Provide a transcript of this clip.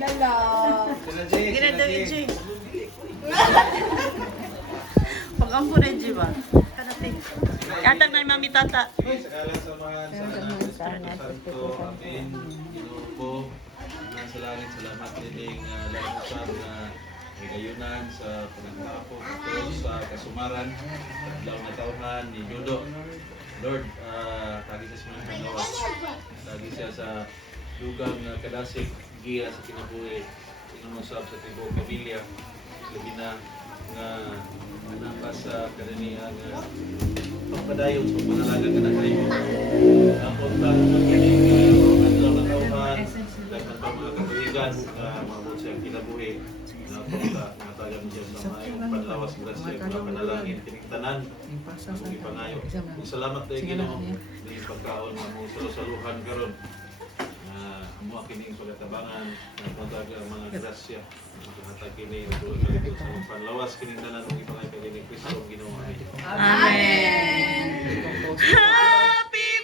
dala. Ginadaw Iji. Pag-ampo na Iji ba? Karating. Katang na Mami Tata. Sige, sa kalang samahan sa anak, Espiritu Santo, Amen. Ginoo ko, ang sa langit, salamat nining lahat na kagayunan sa panagtapo ito sa kasumaran, adlaw na tauhan ni Judo. Lord, tagi siya sa mga kanawas, tagi siya sa lugang kadasig, giya sa kinabuhi, inumusab sa tibong pamilya, labi na nga napas sa karanihan pagpadayon sa panalagan ka na kayo. Napot lang magiging adlaw na tauhan, dapat pa mga katuligan, maabot siyang kinabuhi. Matagan siya sa mayong panlawas grasya, mga panalangin, kiniktanan, ang ipangayo. Salamat tayo Ginoo, di pagkaon na mo salusaluhan karon. Amo kining pagatabangan ng pagtag mga grasya, makahatag kini sa panlawas kining tanan ng ipangayo kay ni Kristo Ginoo. Amen.